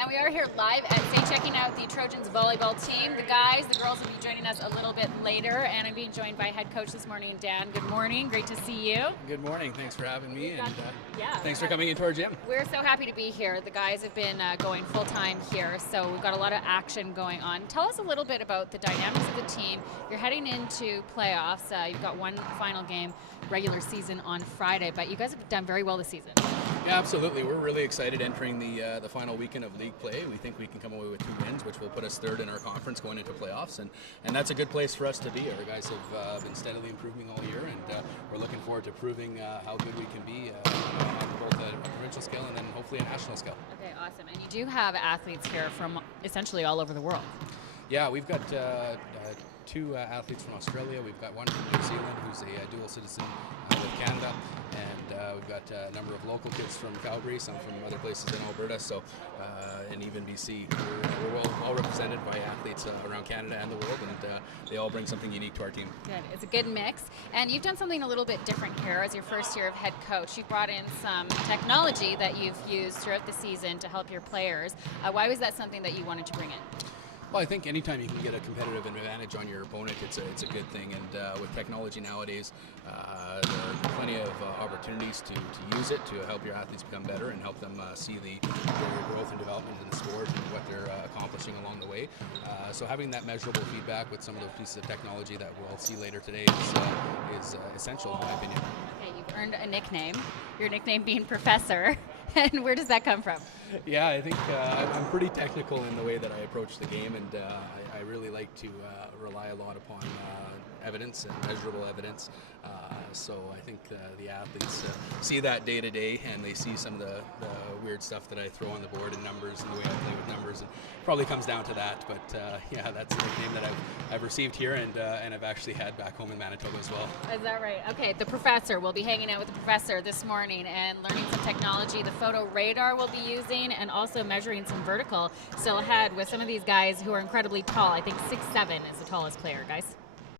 And we are here live at SAIT checking out the Trojans volleyball team. The guys, the girls will be joining us a little bit later, and I'm being joined by head coach this morning, Dan. Good morning, great to see you. Good morning, thanks for having me, and yeah, thanks for coming into our gym. We're so happy to be here. The guys have been going full time here, so we've got a lot of action going on. Tell us a little bit about the dynamics of the team. You're heading into playoffs. You've got one final game, regular season on Friday, but you guys have done very well this season. Yeah, absolutely. We're really excited entering the final weekend of league play. We think we can come away with 2 wins, which will put us third in our conference going into playoffs, and that's a good place for us to be. Our guys have been steadily improving all year, and we're looking forward to proving how good we can be on both a provincial scale and then hopefully a national scale. Okay, awesome. And you do have athletes here from essentially all over the world. Yeah, we've got 2 athletes from Australia. We've got one from New Zealand who's a dual citizen with Canada, and we've got a number of local kids from Calgary, some from other places in Alberta, so and even BC. We're well represented by athletes around Canada and the world, and they all bring something unique to our team. Good. It's a good mix, and you've done something a little bit different here as your first year of head coach. You've brought in some technology that you've used throughout the season to help your players. Why was that something that you wanted to bring in? Well, I think anytime you can get a competitive advantage on your opponent, it's a good thing. And with technology nowadays, there are plenty of opportunities to use it to help your athletes become better and help them see their growth and development in the sport and what they're accomplishing along the way. So having that measurable feedback with some of those pieces of technology that we'll see later today is essential in my opinion. Okay, you've earned a nickname. Your nickname being Professor. And where does that come from? Yeah, I think I'm pretty technical in the way that I approach the game, and I really like to rely a lot upon evidence and measurable evidence. So I think the athletes see that day to day, and they see some of the weird stuff that I throw on the board and numbers and the way I play with numbers, and probably comes down to that. But yeah, that's the nickname that I've received here, and I've actually had back home in Manitoba as well. Is that right? Okay, the Professor. We'll be hanging out with the Professor this morning and learning some technology. The photo radar we'll be using, and also measuring some vertical still ahead with some of these guys who are incredibly tall. I think 6'7" is the tallest player, guys.